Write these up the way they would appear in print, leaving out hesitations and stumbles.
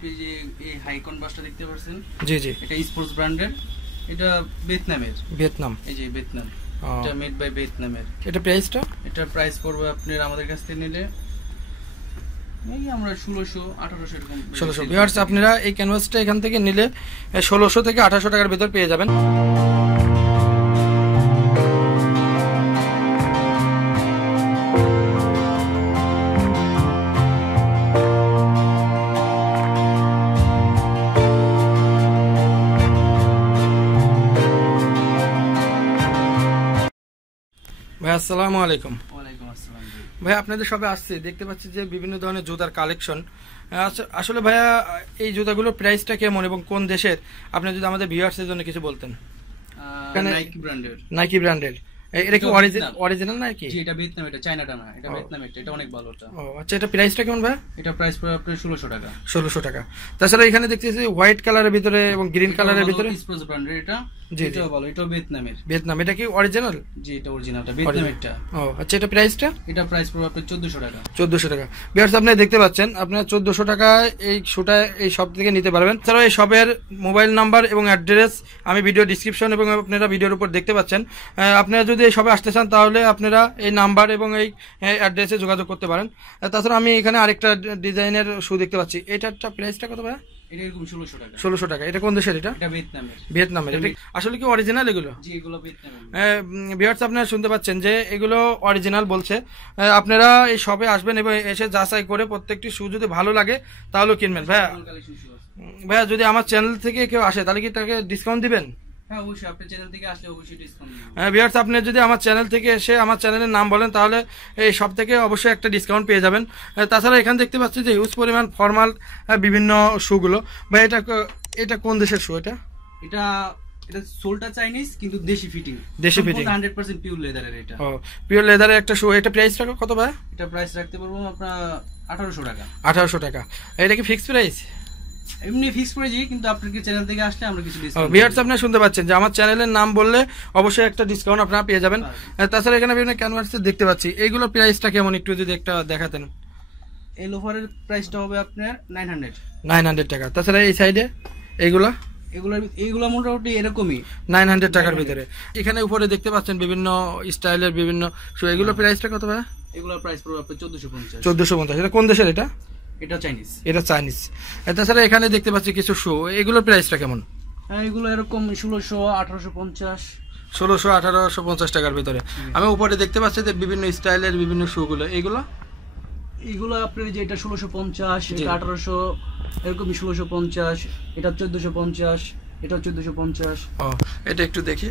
আপনি যে এই হাইকন বাসটা দেখতে পাচ্ছেন, জি জি, এটা স্পোর্টস ব্র্যান্ডের, এটা ভিয়েতনামের। ভিয়েতনাম, এই যে ভিয়েতনাম, এটা মেড বাই ভিয়েতনামের। এটা প্রাইসটা? এটা প্রাইস পড়বে আপনার আমাদের কাছ থেকে নিলে এই আমরা 1600-1800 এরকম। 1600। ভিউয়ার্স, আপনারা এই ক্যানভাসটা এখান থেকে নিলে 1600 থেকে 1800 টাকার ভিতর পেয়ে যাবেন। ভাই আসসালামু আলাইকুম। ওয়ালাইকুম আসসালাম। ভাই আপনাদের সবে আসছে, দেখতে পাচ্ছি যে বিভিন্ন ধরনের জুতার কালেকশন। আসলে ভাইয়া এই জুতাগুলোর প্রাইসটা কেমন এবং কোন দেশের, আপনি যদি আমাদের ভিউয়ার্সের জন্য কিছু বলতেন। নাইকি ব্র্যান্ডের। নাইকি ব্র্যান্ডের, এটা কি অরিজিনাল নাকি? জি, এটা ভিয়েতনাম, এটা চায়নাটা না, এটা ভিয়েতনাম। এটা অনেক ভালো। এটা ও আচ্ছা, এটা প্রাইসটা কেমন ভাই? এটা প্রাইস পড়বে আপনার 1600 টাকা। 1600 টাকা। তাছাড়া এখানে দেখতেছি হোয়াইট কালারের ভিতরে এবং গ্রিন কালারের ভিতরে স্পোর্টস ব্র্যান্ডের। এটা জি, এটাও ভালো, এটাও ভিয়েতনামের। ভিয়েতনাম, এটা কি অরিজিনাল? জি, এটা অরিজিনালটা, ভিয়েতনামেরটা। ও আচ্ছা, এটা প্রাইসটা? এটা প্রাইস পড়বে আপনার 1400 টাকা। 1400 টাকা। ভিউয়ার্স, আপনি দেখতে পাচ্ছেন আপনারা 1400 টাকায় এই শুটা এই শপ থেকে নিতে পারবেন। এছাড়াও এই শপের মোবাইল নাম্বার এবং অ্যাড্রেস আমি ভিডিও ডিসক্রিপশন এবং আপনারা ভিডিওর উপর দেখতে পাচ্ছেন। আপনারা যদি এই শপে আসতে চান তাহলে আপনারা এই নাম্বার এবং এই অ্যাড্রেসে যোগাযোগ করতে পারেন। তাছাড়া আমি এখানে আরেকটা ডিজাইনের শু দেখতে পাচ্ছি, এটার প্রাইসটা কত ভাই? এটা এরকম 1600 টাকা। 1600 টাকা। এটা কোন দেশের? এটা ভিয়েতনামের। ভিয়েতনামের। এটা আসলে কি অরিজিনাল এগুলো? জি, এগুলো ভিয়েতনামের। ভিউয়ার্স, আপনারা শুনতে পাচ্ছেন যে এগুলো অরিজিনাল বলছে। আপনারা এই শপে আসবেন এবং এসে যাচাই করে প্রত্যেকটি শু যদি ভালো লাগে তাহলে কিনবেন। ভাইয়া যদি আমার চ্যানেল থেকে কেউ আসে তাহলে কি তাকে ডিসকাউন্ট দিবেন? হ্যাঁ, অবশ্যই। আপনার চ্যানেল থেকে আসলে অবশ্যই ডিসকাউন্ট দিবেন। হ্যাঁ ভিউয়ার্স, আপনি যদি আমার চ্যানেল থেকে এসে আমার চ্যানেলের নাম বলেন তাহলে এই সব থেকে অবশ্যই একটা ডিসকাউন্ট পেয়ে যাবেন। তাছাড়া এখানে দেখতে পাচ্ছি যে হিউজ পরিমাণ ফর্মাল বিভিন্ন শুগুলো। ভাই এটা কোন দেশের শু? এটা সোলটা চাইনিজ কিন্তু দেশি ফিটিং। 100% পিওর লেদারের। এটা পিওর লেদারের একটা শু। এটা প্রাইসটা কত ভাই? এটা প্রাইস রাখতে পারবো আপনার 1800 টাকা। 1800 টাকা। এটা কি ফিক্সড প্রাইস? এমনি ফিক্স প্রাইস, কিন্তু আপনার চ্যানেল থেকে আসলে আমরা কিছু ডিসকাউন্ট। ভিউয়ার্স, আপনারা শুনতে পাচ্ছেন যে আমার চ্যানেলের নাম বললে অবশ্যই একটা ডিসকাউন্ট আপনারা পেয়ে যাবেন। তাছাড়া এখানে বিভিন্ন ক্যানভাস দেখতে পাচ্ছি, এইগুলো প্রাইসটা কেমন একটু যদি একটা দেখাতেন। এই লোফারের প্রাইসটা হবে আপনার 900 টাকা। তাছাড়া এই সাইডে এইগুলো মোটামুটি এরকমই 900 টাকার ভিতরে। এখানে উপরে দেখতে পাচ্ছেন বিভিন্ন স্টাইলের বিভিন্ন শু, এগুলো প্রাইসটা কত ভাই? এগুলোর প্রাইস পড়বে আপনার 1450। 1450। এটা কোন দেশের? এটা চাইনিজ। এটা চাইনিজ। তাছাড়া এখানে দেখতে পাচ্ছি কিছু শু, এগুলোর প্রাইসটা কেমন? হ্যাঁ, এগুলো এরকম 1600-1850। 1600-1850 টাকার ভিতরে। আমি উপরে দেখতে পাচ্ছি যে বিভিন্ন স্টাইলের বিভিন্ন শুগুলো, এইগুলো আপনার যে এটা 1650, এটা 1800, এরকম 1650, এটা 1450, এটা 1450। এটা একটু দেখি।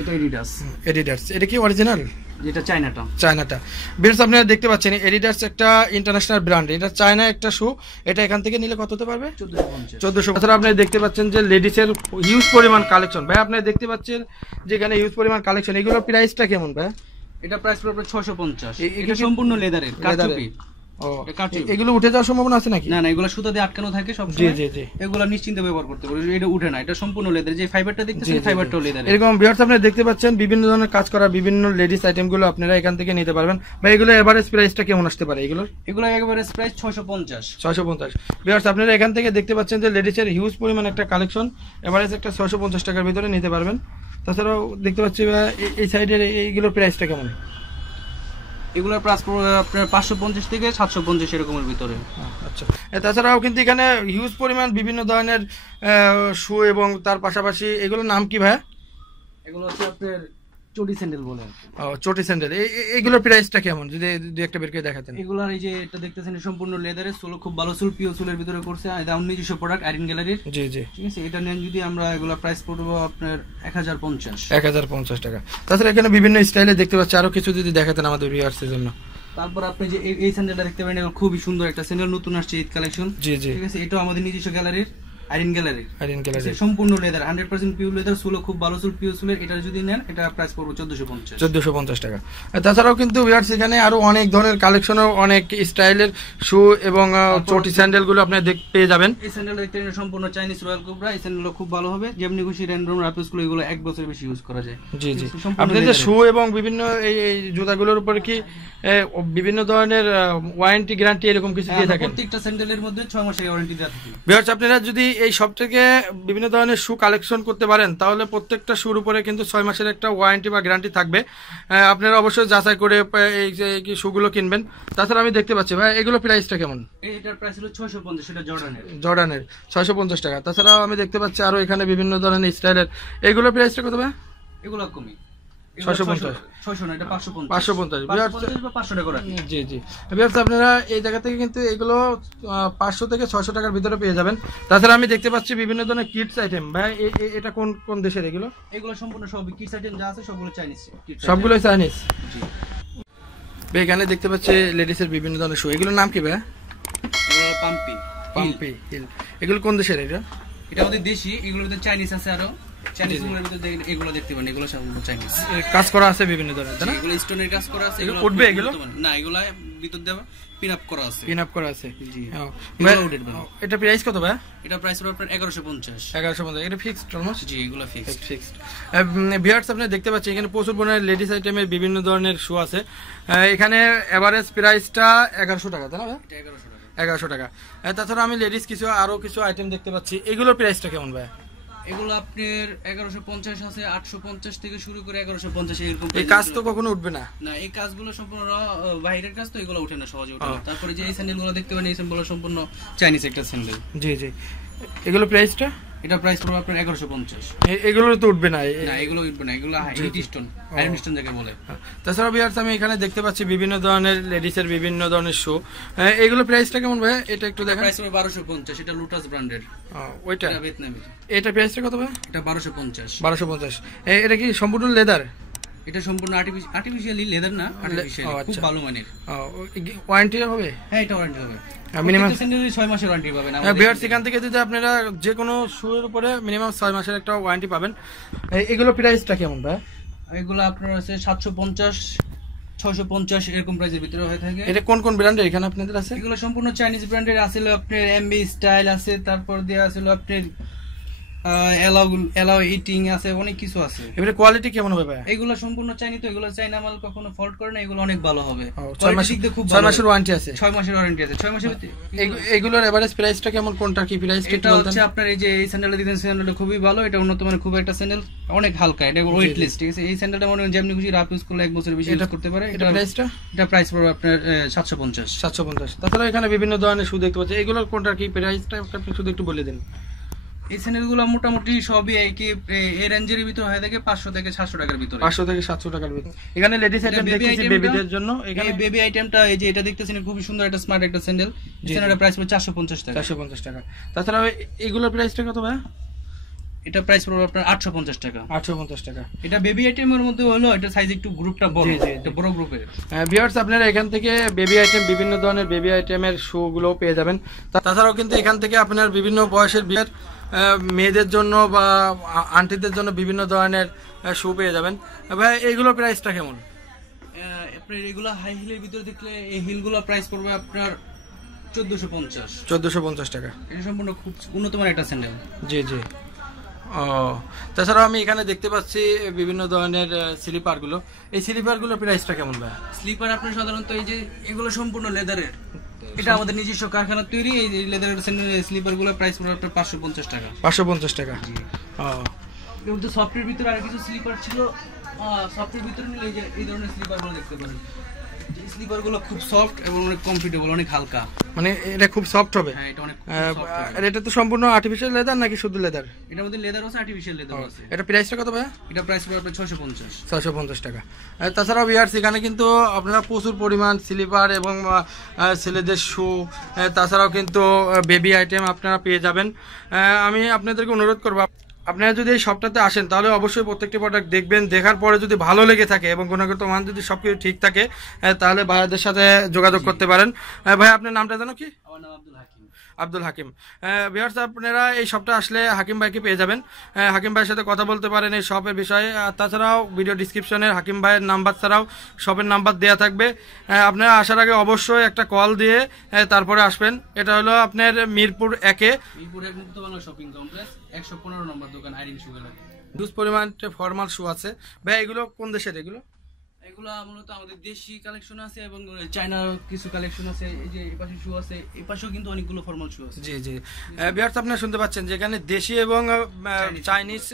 এটা এডিডাস। এটা কি অরিজিনাল? যেটা চায়নাটা। ভিউয়ার্স, আপনারা দেখতে পাচ্ছেন এডিডাস একটা ইন্টারন্যাশনাল ব্র্যান্ড। এটা চায়না একটা শু। এটা এখান থেকে নিলে কত হতে পারবে? 1450। তাছাড়া আপনারা দেখতে পাচ্ছেন যে লেডিসের হিউজ পরিমাণ কালেকশন। ভাই আপনারা দেখতে পাচ্ছেন যে এখানে হিউজ পরিমাণ কালেকশন। এগুলোর প্রাইসটা কেমন ভাই? এটা প্রাইস পড়বে 650। এটা সম্পূর্ণ লেদারের কাটচুপি। এগুলো উঠে যাওয়ার সম্ভাবনা আছে নাকি? না, এগুলো সুতা দিয়ে আটকানো থাকে সব সময়। জি। এগুলো নিশ্চিন্তে ব্যবহার করতে পারবেন, এটা উঠে না। এটা সম্পূর্ণ লেদার। যে ফাইবারটা দেখতেছেন, ফাইবারটাও লেদার। এরকম ভিউয়ার্স, আপনারা দেখতে পাচ্ছেন বিভিন্ন ধরনের কাজ করা বিভিন্ন লেডিস আইটেমগুলো আপনারা এখান থেকে নিতে পারবেন। ভাই এগুলো এভারেজ প্রাইসটা কেমন আসতে পারে? এগুলো এভারেজ প্রাইস 650। ভিউয়ার্স, আপনারা এখান থেকে দেখতে পাচ্ছেন যে লেডিসের হিউজ পরিমাণ একটা কালেকশন। এভারেজ একটা 650 টাকার ভিতরে নিতে পারবেন। তাছাড়াও দেখতে পাচ্ছি এই সাইডের এইগুলোর প্রাইসটা কেমন? এগুলোর প্রাইস আপনার 550 থেকে 750 এরকমের ভিতরে। আচ্ছা, তাছাড়াও কিন্তু এখানে হিউজ পরিমাণ বিভিন্ন ধরনের শু এবং তার পাশাপাশি এগুলোর নাম কি ভাই? এগুলো হচ্ছে আপনার চটি স্যান্ডেল বলে। চটি স্যান্ডেল। এইগুলোর প্রাইসটা কেমন যদি একটা বের করে দেখাতেন? এগুলার এই যে এটা দেখতেছেন সম্পূর্ণ লেদারের, সোল খুব ভালো সোল, পিওর সোলের ভিতরে করছে। এটা নিজস্ব প্রোডাক্ট আইরিন গ্যালারির। জি। ঠিক আছে, এটা নেন যদি আমরা এগুলা প্রাইস পড়বো আপনার 1050 টাকা। তাছাড়া এখানে বিভিন্ন স্টাইলে দেখতে পাচ্ছি, আরো কিছু যদি দেখাতেন আমাদের ভিউয়ার্সের জন্য। তারপর আপনি যে এই স্যান্ডেলটা দেখতে পারেন, খুবই সুন্দর একটা স্যান্ডেল, নতুন আসছে ঈদ কালেকশন। জি। ঠিক আছে, এটাও আমাদের নিজস্ব গ্যালারির। আইরিন গ্যালারি সম্পূর্ণ লেদার 100% পিওর লেদার, সুলো খুব ভালো সুল, পিওর সুলের। এটা যদি নেন এটা প্রাইস পড়বে 1450 টাকা। তাছাড়াও কিন্তু ভিউয়ার্স এখানে আরো অনেক ধরনের কালেকশনও, অনেক স্টাইলের শু এবং চটি স্যান্ডেল গুলো আপনি পেয়ে যাবেন। এই স্যান্ডেল দেখতে সম্পূর্ণ চাইনিজ রয়্যাল কোবরা। এই স্যান্ডেল খুব ভালো হবে, যেমনি খুশি র্যান্ডম রাপিস গুলো এগুলো 1 বছর বেশি ইউজ করা যায়। জি জি। আপনাদের শু এবং বিভিন্ন এই জুতাগুলোর উপর কি বিভিন্ন ধরনের ওয়ারেন্টি গ্যারান্টি এরকম কিছু দিয়ে থাকেন? প্রত্যেকটা স্যান্ডেলের মধ্যে 6 মাসের ওয়ারেন্টি দেওয়া থাকে। ভিউয়ার্স আপনারা যদি এই শপ থেকে বিভিন্ন ধরনের শু কালেকশন করতে পারেন তাহলে প্রত্যেকটা শুর উপরে কিন্তু 6 মাসের একটা ওয়ারেন্টি বা গ্যারান্টি থাকবে। আপনারা অবশ্যই যাচাই করে এই যে শুগুলো কিনবেন। তাছাড়া আমি দেখতে পাচ্ছি ভাই এগুলো প্রাইসটা কেমন? এটার প্রাইস হলো 650, এটা জর্ডানের 650 টাকা। তাছাড়াও আমি দেখতে পাচ্ছি আরো এখানে বিভিন্ন ধরনের স্টাইলের, এগুলো প্রাইসটা কত ভাই? এগুলো কমই 650, 600 না, এটা 550 বা 500 টাকা করে। জি জি। ভিউয়ার্স আপনারা এই জায়গা থেকে কিন্তু এগুলো 500 থেকে 600 টাকার ভিতরে পেয়ে যাবেন। তাছাড়া আমি দেখতে পাচ্ছি বিভিন্ন ধরনের কিডস আইটেম। ভাই এটা কোন কোন দেশের এগুলো? এগুলো সম্পূর্ণ সব কিডস আইটেম যা আছে সবগুলো চাইনিজ। সবগুলোই চাইনিজ। জি। এখানে দেখতে পাচ্ছি লেডিসের বিভিন্ন ধরনের শু, এগুলোর নাম কি ভাই? এগুলো পাম্পি হিল। এগুলো কোন দেশের? এটা আমাদের দেশি, এগুলোর ভিতরে চাইনিজ আছে, আরো চাইনিজ গুলোর ভিতরে এগুলো দেখতে পারেন, এগুলো সবগুলো চাইনিজ। কাজ করা আছে বিভিন্ন ধরনের, তাই না? এগুলো স্টোনের কাজ করা আছে। এগুলো উঠবে? এগুলো না, এগুলো ভিতর দেওয়া পিন আপ করা আছে। জি। এটা প্রাইস কত ভাই? এটা প্রাইস হলো আপনার 1150। এটা ফিক্সড অলমোস্ট? জি, এগুলো ফিক্সড। ভিউয়ার্স আপনি দেখতে পাচ্ছেন এখানে প্রচুর পরিমাণে লেডিস আইটেমের বিভিন্ন ধরনের শু আছে। এখানে এভারেজ প্রাইসটা 1100 টাকা, তাই না ভাই? এটা 1100 টাকা। 1100 টাকা। তাছাড়া আমি লেডিস আরো কিছু আইটেম দেখতে পাচ্ছি, এগুলোর প্রাইসটা কেমন ভাই? এগুলো আপনার 1150 আছে, 850 থেকে শুরু করে 1150 এরকম। এই কাজ তো কখনো উঠবে না? না, এই কাজগুলো সম্পূর্ণ বাইরের কাজ, তো এগুলো ওঠে না, সহজে ওঠে না। তারপরে যে এই স্যান্ডেলগুলো দেখতে পারেন, এই স্যান্ডেলগুলো সম্পূর্ণ চাইনিজ একটা স্যান্ডেল। জি জি। এগুলো প্রাইসটা? এটা প্রাইস পড়বে আপনার 1150। এগুলো তো উঠবে না? না, এগুলো উঠবে না, এগুলো হিট স্টোন, আয়রন স্টোন যাকে বলে। তাছাড়া ভিউয়ার্স আমি এখানে দেখতে পাচ্ছি বিভিন্ন ধরনের লেডিসের বিভিন্ন ধরনের শু, এগুলো প্রাইসটা কেমন ভাই? এটা একটু দেখেন। প্রাইস হবে 1250, এটা লুটাস ব্র্যান্ডের। ওইটা ভিয়েতনামি। এটা প্রাইসটা কত ভাই? এটা 1250। 1250। এটা কি সম্পূর্ণ লেদার? এটা সম্পূর্ণ আর্টিফিশিয়ালি লেদার না, আর্টিফিশিয়াল, খুব ভালো মানের। ওয়ারেন্টি হবে? হ্যাঁ, এটা ওয়ারেন্টি হবে। মিনিমাম 6 মাসের ওয়ারেন্টি পাবেন। ভিউয়ার্স এখান থেকে যদি আপনারা যে কোনো শুয়ের উপরে মিনিমাম 6 মাসের একটা ওয়ারেন্টি পাবেন। এগুলো প্রাইসটা কেমন ভাই? এগুলো আপনার আছে 750, 650 এরকম প্রাইসের ভিতরে হয়ে থাকে। এটা কোন কোন ব্র্যান্ডের এখানে আপনাদের আছে? এগুলো সম্পূর্ণ চাইনিজ ব্র্যান্ডের আছে। আপনার এমবি স্টাইল আছে, তারপর দেয়া আছে আপনার এলাও ইটিং আছে, অনেক কিছু আছে। এবারে কোয়ালিটি কেমন হবে ভাই? এগুলো সম্পূর্ণ চাইনি, তো এগুলো চাইনা মাল কখনো ফল্ট করে না, এগুলো অনেক ভালো হবে। 6 মাসের ওয়ারেন্টি আছে? 6 মাসের ওয়ারেন্টি আছে। 6 মাসের ভিতরে এগুলোর এভারেজ প্রাইসটা কেমন? কোনটা কি প্রাইস? এটা হচ্ছে আপনার এই যে এই স্যান্ডেলটা দিতেন, স্যান্ডেলটা খুবই ভালো, এটা উন্নত মানের খুব একটা স্যান্ডেল, অনেক হালকা, এটা ওয়েটলেস, ঠিক আছে। এই স্যান্ডেলটা মনে যেমনি খুশি রাফ ইউজ করলে 1 বছর বেশি ইউজ করতে পারে। এটা প্রাইসটা? এটা প্রাইস পড়বে আপনার 750। তাছাড়া এখানে বিভিন্ন ধরনের শু দেখতে পাচ্ছি, এগুলোর কোনটা কি প্রাইসটা আপনি শুধু একটু বলে দিন। এই স্যান্ডেলগুলো মোটামুটি সবই একই এই রেঞ্জের ভিতরে হয়ে থাকে, 500 থেকে 700 টাকার ভিতরে। 500 থেকে 700 টাকার ভিতরে। এখানে লেডিস আইটেম দেখতেছি বেবিদের জন্য। এখানে বেবি আইটেমটা এই যে এটা দেখতেছেন, খুবই সুন্দর একটা স্মার্ট একটা স্যান্ডেল। স্যান্ডেলটার প্রাইস পড়বে 450 টাকা। 450 টাকা। তাছাড়া এগুলোর প্রাইসটা কত ভাই? এটা প্রাইস পড়বে আপনার 850 টাকা। 850 টাকা। এটা বেবি আইটেমের মধ্যে হলো, এটা সাইজ একটু গ্রুপটা বড়, এটা বড় গ্রুপের। ভিউয়ার্স আপনারা এখান থেকে বেবি আইটেম, বিভিন্ন ধরনের বেবি আইটেমের শু গুলো পেয়ে যাবেন। তাছাড়াও কিন্তু এখান থেকে আপনার বিভিন্ন বয়সের বিয়ের মেয়েদের জন্য বা আন্টিদের জন্য বিভিন্ন ধরনের শু পেয়ে যাবেন। ভাই এইগুলো প্রাইসটা কেমন? আপনার এগুলো হাই হিলের ভিতরে দেখলে এই হিলগুলো প্রাইস পড়বে আপনার 1450 টাকা। এটা সম্পূর্ণ খুব উন্নত মানের একটা স্যান্ডেল। জি জি। তাছাড়াও আমি এখানে দেখতে পাচ্ছি বিভিন্ন ধরনের স্লিপার গুলো, এই স্লিপার গুলোর প্রাইসটা কেমন ভাই? স্লিপার আপনার সাধারণত এই যে এগুলো সম্পূর্ণ লেদারের, এটা আমাদের নিজস্ব কারখানার তৈরি। এই লেদারের স্লিপার গুলো প্রাইস পড়বে আপনার 550 টাকা। 550 টাকা। কিন্তু সফটের ভিতরে আর কিছু স্লিপার ছিল, সফটের ভিতরে নিলে এই ধরনের স্লিপার গুলো দেখতে পারেন। স্লিপার গুলো খুব সফট এবং অনেক কমফোর্টেবল, অনেক হালকা। মানে এটা খুব সফট হবে? হ্যাঁ, এটা অনেক সফট হবে। আর এটা তো সম্পূর্ণ আর্টিফিশিয়াল লেদার নাকি শুধু লেদার? এটার মধ্যে লেদার আছে, আর্টিফিশিয়াল লেদার আছে। এটা প্রাইসটা কত ভাই? এটা প্রাইস পড়বে আপনার 650 টাকা। তাছাড়াও ভিউয়ার্স এখানে কিন্তু আপনারা প্রচুর পরিমাণ স্লিপার এবং ছেলেদের শু, তাছাড়াও কিন্তু বেবি আইটেম আপনারা পেয়ে যাবেন। আমি আপনাদেরকে অনুরোধ করব, আপনারা যদি এই শপটাতে আসেন তাহলে অবশ্যই প্রত্যেকটি প্রোডাক্ট দেখবেন, দেখার পরে যদি ভালো লেগে থাকে এবং গুণগত মান যদি সবকিছু ঠিক থাকে তাহলে ভাইয়াদের সাথে যোগাযোগ করতে পারেন। ভাই আপনার নামটা জানো কি? আমার নাম আব্দুল হাকিম। আব্দুল হাকিম। ভিউয়ার্স, আপনারা এই শপটা আসলে হাকিম ভাইকে পেয়ে যাবেন। হাকিম ভাইয়ের সাথে কথা বলতে পারেন এই শপের বিষয়ে। আর তাছাড়াও ভিডিও ডিসক্রিপশনে হাকিম ভাইয়ের নাম্বার ছাড়াও শপের নাম্বার দেওয়া থাকবে। আপনারা আসার আগে অবশ্যই একটা কল দিয়ে তারপরে আসবেন। এটা হলো আপনার মিরপুর 1-এ, মিরপুর 1 মুক্ত বাংলা শপিং কমপ্লেক্স, 115 নম্বর দোকান, আইরিন শু গ্যালারি। হিউজ পরিমাণ ফর্মাল শু আছে। ভাই এগুলো কোন দেশের? এগুলো মূলত আমাদের দেশি কালেকশন আছে এবং চায়নার কিছু কালেকশন আছে। এই যে এই পাশে শু আছে, এই পাশেও কিন্তু অনেকগুলো ফর্মাল শু আছে। জি জি, ভিউয়ার্স আপনারা শুনতে পাচ্ছেন যেখানে দেশি এবং চাইনিজ